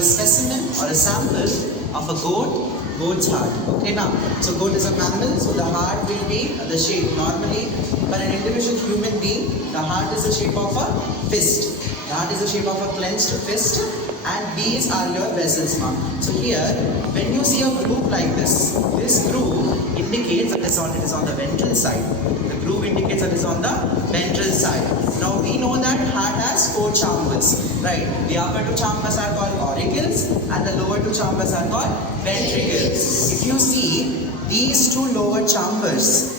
a specimen or a sample of a goat's heart. Okay, now, so goat is a mammal, so the heart will be the shape normally. For an individual human being, the heart is the shape of a fist. The heart is the shape of a clenched fist, and these are your vessels, ma'am. So here, when you see a groove like this groove indicates that it is on the ventral side. The groove indicates that it is on the ventral side. Now we know that heart has 4 chambers, right? The upper 2 chambers are called auricles, and the lower 2 chambers are called ventricles. If you see these two lower chambers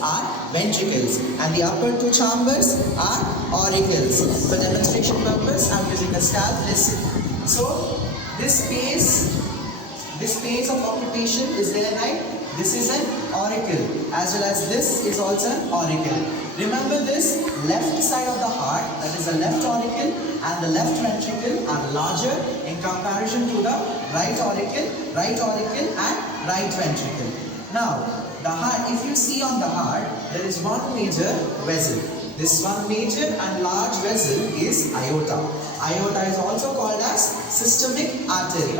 are ventricles, and the upper 2 chambers are auricles. For demonstration purpose, I am using a scalp. Listen. So this space of occupation is there, right? This is an auricle, as well as this is also an auricle. Remember this, left side of the heart, that is the left auricle, and the left ventricle are larger in comparison to the right auricle and right ventricle. Now, the heart, if you see on the heart, there is one major vessel. This one major and large vessel is aorta. Aorta is also called as systemic artery.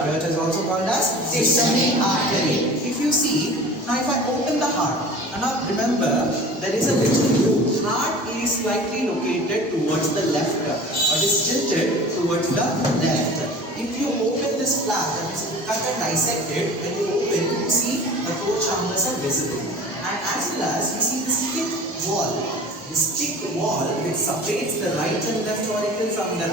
If you see, now if I open the heart, and now remember, there is a little groove. Heart is slightly located towards the left, or is tilted towards the left. If you open this flap, that is cut and dissect it, when you open, you see the 4 chambers are visible. And as well as you see this thick wall. This thick wall which separates the right and left auricle from the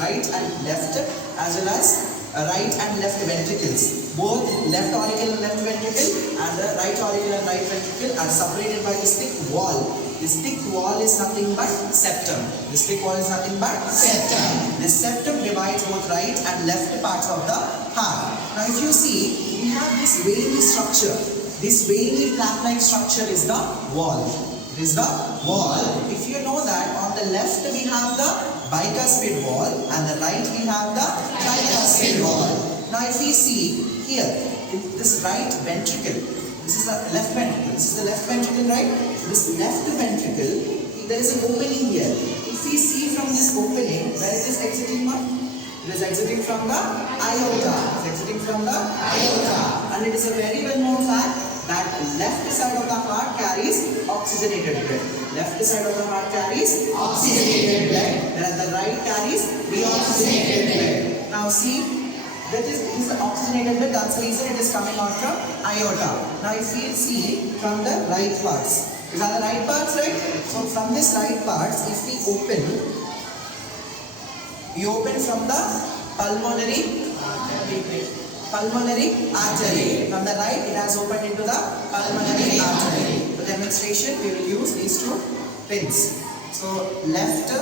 right and left, as well as right and left ventricles. Both left auricle and left ventricle and the right auricle and right ventricle are separated by this thick wall. This thick wall is nothing but septum. This septum divides both right and left parts of the heart. Now if you see, we have this veiny structure. This veiny flap-like structure is the wall. If you know that on the left we have the bicuspid wall and the right we have the tricuspid wall. Now if we see here, this right ventricle, this is the left ventricle, right? This left ventricle, there is an opening here. If we see from this opening, where it is exiting from? It is exiting from the aorta. And it is a very well known fact that left side of the heart carries oxygenated blood. Whereas the right carries deoxygenated blood. Now see, this is the oxygenated blood, that's the reason it is coming out from aorta. Now if we see from the right parts, these are the right parts, right? So from this right parts, if we open from the pulmonary artery. From the right, it has opened into the pulmonary artery. For demonstration, we will use these 2 pins. So left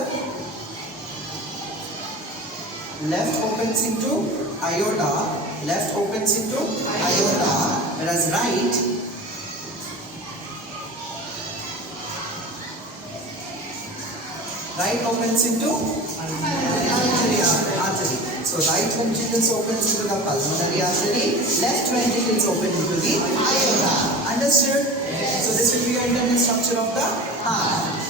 opens into aorta, whereas right opens into artery. So right ventricles opens into the pulmonary artery, left ventricles open into the aorta. Understood? So this will be your internal structure of the heart.